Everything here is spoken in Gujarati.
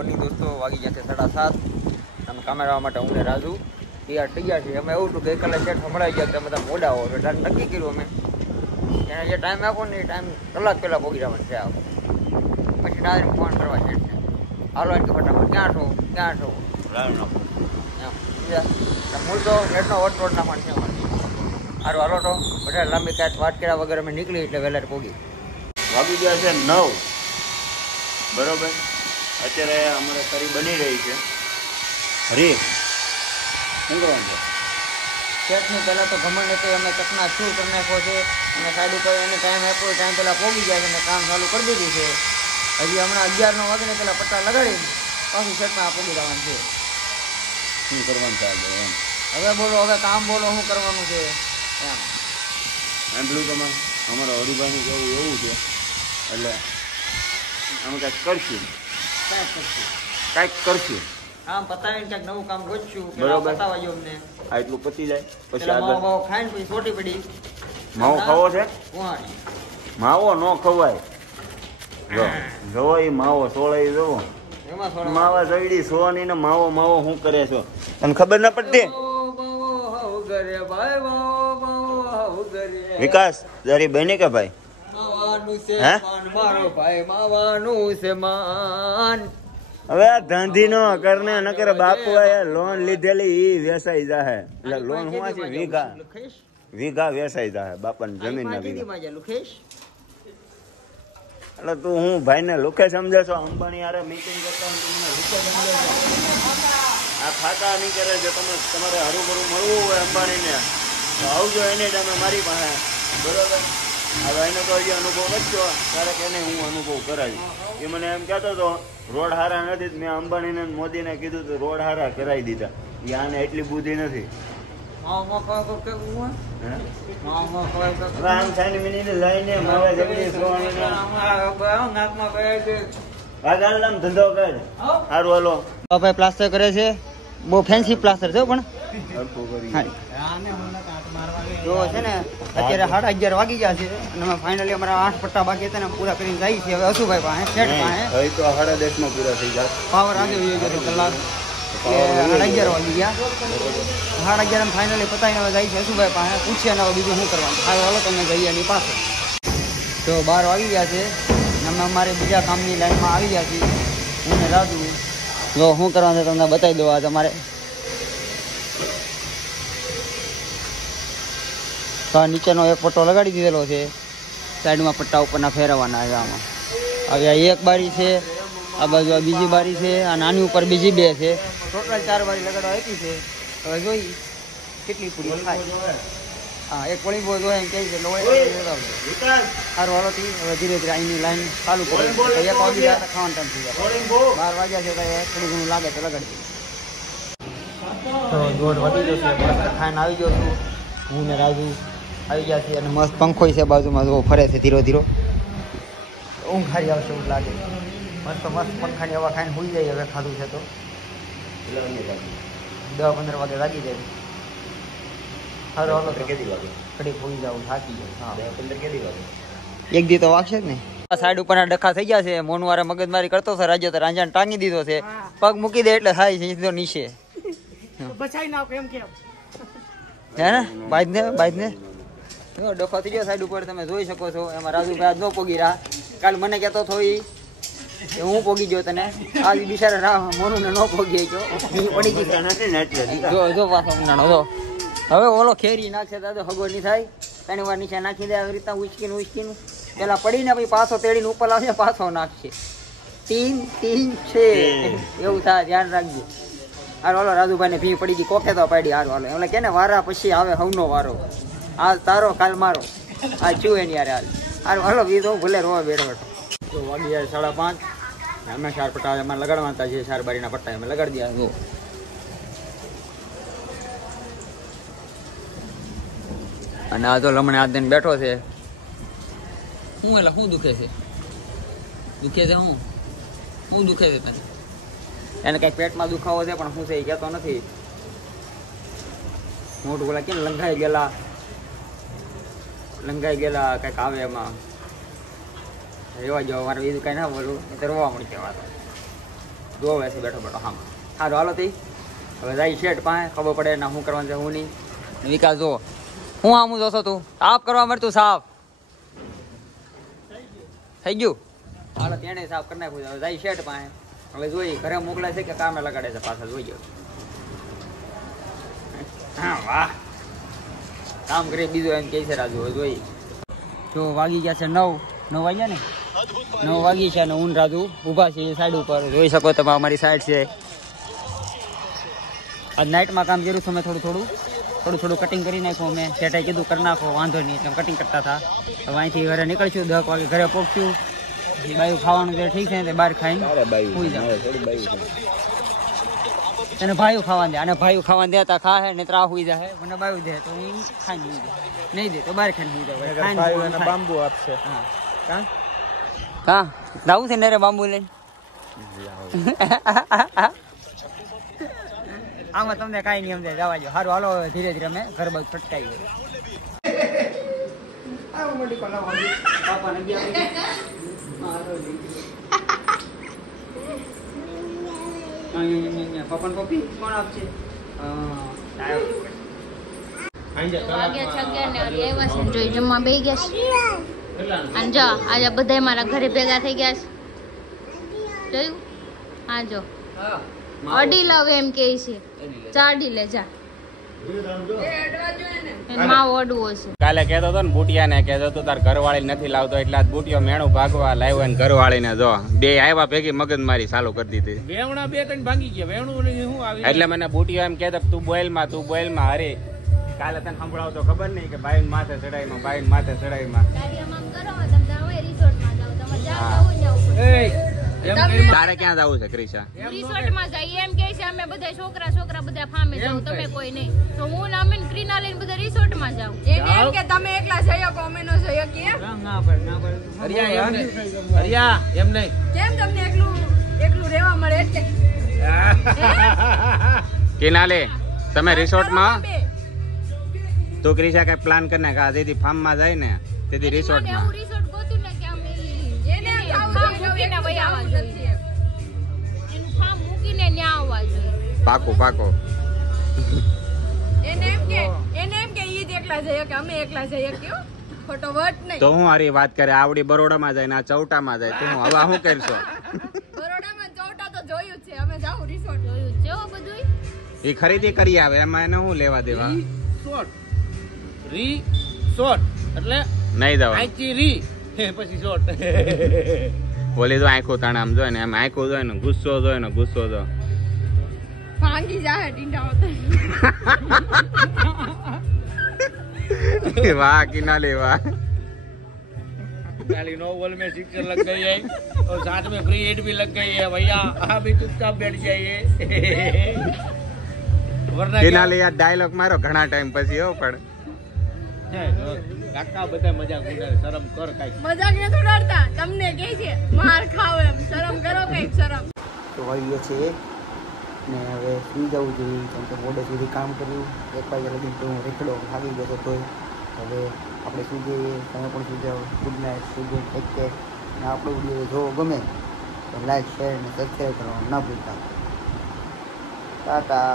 મોર્નિંગ દોસ્તો, વાગી ગયા છે 7:30. અમે કામે આવવા માટે હું ને રાજુ તૈયાર થઈ ગયા છીએ. અમે એવું હતું ગઈકાલે સેટ સંભળાઈ ગયા કે બધા મોડા હોય એટલે નક્કી કર્યું અમે એને જે ટાઈમ આપો ને એ ટાઈમ કલાક પહેલાં પહોંચી જવાનું છે. આવો પછી ડાયરેક્ટ ફોન કરવા છે હાલો કે ફટાફટ ક્યાં છો એમ મૂળ તો નેટનો વોટ નાખવાનું છે અમારે. સારું હાલો તો બધા લાંબી કાંઈ વાત કર્યા વગર અમે નીકળી એટલે વહેલા પહોંચી. વાગી ગયા છે 9 બરોબર. અત્યારે અમારે કરી બની રહી છે. હરી શું કરવાનું છે? સેટની પહેલાં તો ઘમંડ હતી અમે ચકના છૂર કરી નાખો છે અને સાઈડ ઉપર એને ટાઈમ આપ્યો ટાઈમ પહેલાં પહોંચી ગયા છે અને કામ ચાલુ કરી દીધું છે. હજી હમણાં 11 વાગે ને પહેલાં પટ્ટા લગાડી પાછું સેટમાં પહોંચી જવાનું છે. શું કરવાનું છે આગળ એમ? હવે બોલો, હવે કામ બોલો, શું કરવાનું છે એમ. સાંભળ્યું તમે? અમારા હરિભાઈનું કહેવું એવું છે એટલે અમે કાંઈક કરશું. કામ પતાવીને કંઈક નવું કામ ગોતશું. બરોબર. પતાવા જો અમને આ એટલું પતી જાય પછી માવો આગળ બાવો ખાઈને પછી છોટી પડી. માવો ખાવો છે? કુહાણી માવો ન ખવાય. જોવો એ માવો સોળાઈ જોવો એમાં થોડો માવા સગડી સોની ને માવો શું કરે છો તને ખબર ના પડતી? વિકાસ તારી બની કે ભાઈ? હે? હવે આ ધંધી નો કરને ન કરે બાપુ લોન લીધેલી ઈ વેસાઈ જાહે. એટલે લોન હું આ છે વીઘા વેસાઈ જાહે બાપાની જમીન ના વીઘા. એટલે તું હું ભાઈ ને લુખે સમજે છો? અંબાણી હારે મીટિંગ કરતા મને લુખે સમજે છો? આ ખાતા નહીં કરે છે. તમારે હરુભરું મળવું હોય અંબાણી ને તો આવજો એને તમે મારી પાસે બરોબર. હવે એને તો હજી અનુભવ વધ્યો ત્યારે એને હું અનુભવ કરાવી. એ મને એમ કહેતો હતો રોડ હારા નથી. મેં અંબાણીને મોદીને કીધું તો રોડ હારા કરાવી દીધા. એ આને એટલી બુદ્ધિ નથી. હવે આમ સાઈન મિનિટ લઈને મારે જગડી આમ ધંધો કર. સારું હાલો. ભાઈ પ્લાસ્ટર કરે છે, બહુ ફેન્સી પ્લાસ્ટર છે પણ જો છે ને અત્યારે 11:30 વાગી ગયા છે અને અમે ફાઇનલી અમારા 8 પટ્ટા બાકી હતા ને પૂરા કરીને જાય છે. હવે અશુભાઈ પાસે સેટ પાસે હવે તો 10:30 માં પૂરા થઈ જાય. પાવર આજે ગયો કલાક 11:30 વાગી ગયા. 11:30 ફાઇનલી પતાવીને હવે જાય છે અશુભાઈ પાસે. પૂછ્યા ને હવે બીજું શું કરવાનું. સારું હાલો તમે જઈએ એની પાસે. તો 12 વાગી ગયા છે અમે અમારે બીજા કામની લાઈનમાં આવી ગયા છીએ. હું ને રાજુ જો શું કરવાનું છે તમને બતાવી દો. આ તમારે નીચેનો એક પટ્ટો લગાડી દીધેલો છે. સાઈડમાં પટ્ટા ઉપરના ફેરવવાના છે. આમાં હવે આ એક બારી છે, આ બાજુ આ બીજી બારી છે, આ નાની ઉપર બીજી 2 છે. ટોટલ 4 બારી લગાડવા આપી છે. હવે જોઈ કેટલી પૂરી થાય. હા એક પોળી બોય જોઈએ એમ કહે છે. સારું હાલો થી હવે ધીરે ધીરે અહીંની લાઈન ચાલુ કરી. 1 વાગી જાય ખાવાનું ટાઈમ થઈ જાય. 12 વાગ્યા છે તો થોડું ઘણું લાગે તો લગાડી દઈએ. તો 1:30 વાગી જશે. મસ્ત ખાઈને આવી ગયો છું. હું ને રાજુ આવી ગયા છે અને મસ્ત પંખો છે બાજુમાં જો ફરે છે ધીરો ધીરો. ઊંઘ ખાઈ આવશે એવું લાગે. મસ્ત પંખાની હવા ખાઈને સુઈ જાય. હવે ખાધું છે તો 10-15 વાગે લાગી જાય. સારું હાલો ઘડીક સુઈ જાઉં થાકી જાય. હા 10-15 કેદી વાગે એક દી તો વાગશે જ ને. સાઈડ ઉપરના ડખા થઈ ગયા છે. મોનવારે મગજમારી કરતો છે રાજ્ય તો રાંજાને ટાંગી દીધો છે. પગ મૂકી દે એટલે થાય છે સીધો નીચે. બચાવી નાખ એમ કેમ હે ને બાઈજને ડખો થઈ ગયો સાઈડ ઉપર તમે જોઈ શકો છો. એમાં રાજુભાઈ ન પોગી રહ્યા. કાલ મને કહેતો હતો કે હું પોગી ગયો તને. આ બિચારા મોનું ને ન પોગી ગયો પડી ગઈ. જો પાછો ઉનાળો જો હવે ઓલો ખેરી નાખશે દાદો હગો નહીં થાય. 3 વાર નીચે નાખી દે આવી રીતના ઉચકીને પેલા પડીને પછી પાછો તેડીને ઉપર લાવશે પાછો નાખશે. 3 છે એવું થાય. ધ્યાન રાખજો. હારો હાલો રાજુભાઈ ને ભી પડી ગઈ કોકે તો પાડી. હારો હાલો એટલે કે ને વારા પછી આવે હવનો વારો. આ તારો કાલ મારો આ છું એની યાર હાલ. હારું હાલો બીજો ભલે રોવા બેઠો. તો વાગી જાય 5:30. અમે 4 પટ્ટા એમાં લગાડવાના છે. 4 બારીના પટ્ટા અમે લગાડી દયા. જો અને આ તો લમણે હાથ દઈને બેઠો છે. શું એટલે શું દુખે છે? શું દુખે છે તને? એને કંઈક પેટમાં દુખાવો છે પણ શું છે એ કહેતો નથી. મોટું બોલા કેમ લંઘાઈ ગયેલા કંઈક આવે એમાં રેવા જાવ. મારે બીજું કઈ ના બોલું તો રોવા મળી જવા. જો એસે બેઠો બેઠો હા સારું હાલો તી હવે જાય શેઠ પાસે ખબર પડે ના શું કરવાનું છે હું નહીં વિકાસ જો હું આમ જોશો તું સાફ કરવા મળતું સાફ થઈ ગયું હાલો તેને સાફ કરી નાખ્યું હવે જાય શેઠ પાસે હવે જોઈ ઘરે મોકલે છે કે કામે લગાડે છે પાછા જોઈ ગયો હા વાહ કામ કરી બીજું એમ કહે છે રાજુ જોઈ જો વાગી ગયા છે 9 વાગ્યા ને 9 વાગી છે અને ઊન રાજુ ઊભા છે સાઈડ ઉપર જોઈ શકો તમે અમારી સાઈડ છે આજ નાઇટમાં કામ કર્યું તમે થોડું કટિંગ કરી નાખ્યું અમે શેઠે કીધું કરી નાખો વાંધો નહીં એટલે કટિંગ કરતા હતા હવે અહીંથી ઘરે નીકળશું 10 વાગે ઘરે પહોંચ્યું બાયું ખાવાનું જે ઠીક છે તે બહાર ખાઈને સુઈ જાવ અને ભાઈઓ ખાવા દે અને ભાઈઓ ખાવા દેતા ખાહે ને ત્રા હુઈ જાય મને બાયું દે તો હું ખાઈને હુઈ જાય નહીં દે તો બહાર ખાઈને હુઈ જાય ભાઈઓ એને બાંબુ આપશે હા કા જાવું છે ને રે બાંબુ લઈને આમાં તમને કાંઈ નહીં સમજાય જવા દો સારું હાલો ધીરે ધીરે અમે ઘર બાજુ ફટકાઈએ પપ્પા પપ્પી કોણ આપશે જોઈ જમવા બેસી ગયા છે અને જો આજે બધા મારા ઘરે ભેગા થઈ ગયા છે જોયું હા જો અડી લવ એમ કે છે ચાડી લે જા કાલે કહેતો હતો ને બુટિયાને કહેતો હતો તાર ઘરવાળી નથી લાવતો એટલે આજ બુટિયો મેણું ભાગવા લાવ્યો ને ઘરવાળીને જો બે આવ્યા ભેગી મગજ મારી ચાલુ કરી દીધી વેવણા બે ત્રણ ભાંગી ગયા વેવણું શું આવી એટલે મને બુટિયો એમ કહેતો તું બોલ માં અરે કાલે તને સંભળાવતો ખબર નહીં કે ભાઈ માથે ચડાઈમાં તારે ક્યાં જવું છે ક્રિશા રિસોર્ટમાં જઈએ એમ કે છે અમે બધા છોકરા બધા ફામે જાવ તમે કોઈ નહીં તો હું ને અમે ક્રીના લઈને બધા રિસોર્ટમાં જાવ એને એમ કે તમે એકલા જઈ શકો અમે નો જઈ શકીએ ના હરિયા એમ નહીં કેમ તમને એકલું રહેવા મળે એટલે કિનાલે તમે રિસોર્ટમાં તું ક્રિશા કઈ પ્લાન કરીને કે દીદી ફાર્મ માં જાય ને તેથી રિસોર્ટમાં રિસોર્ટ ગોતું ને કે અમે એને ફાર્મ મૂકીને વઈ આવવા જોઈએ એનું ફાર્મ મૂકીને ન્યા આવવા જોઈએ પાકો એને એમ કે ઈ જ એકલા જઈએ કે અમે એકલા જઈએ કયો ખોટો વટ નહીં તો હું હારી વાત કરે આવડી બરોડામાં જાય ને આ ચૌટામાં જાય તું હવે શું કરશો બરોડામાં ચૌટા તો જોયું છે અમે જાવ રિસોર્ટ જોયું છે ઓ બધું એ ખરીદી કરી આવે એમાં એને શું લેવા દેવા રિસોર્ટ એટલે નહીં દવા આઈચી રી પછી શોર્ટ બોલી તો આંખો તાણે આમ જોય ને એમ આંખો જોય ને ગુસ્સો જો ભાંગી જાય ટીંડા वाह किनाले वाह खाली 9 बॉल में सिक्सर लग गई है और साथ में फ्री हिट भी लग गई है भैया आप भी चुपचाप बैठ जाइए वरना किनाले यार डायलॉग मारो घना टाइम પછી હો પણ કાકા બધા મજાક ઉડાડે શરમ કર કાઈ મજાક ન ઉડાડતા તમને કહે છે માર ખાવ એમ શરમ કરો કઈક શરમ તો વાગ્યો છે ને હવે સુઈ જવું જોઈએ કેમ કે મોડે સુધી કામ કર્યું 1 વાગ્યા લગી તો હું રેખડો ભાગી ગયો તો હવે આપણે સુઈ જઈએ તમે પણ સુઈ જાઓ ગુડ નાઇટ સુઈ ટેક કેર ને આપણો વિડીયો જો ગમે તો લાઈક શેર અને સબસ્ક્રાઈબ કરવાનું ના ભૂલતા ટાટા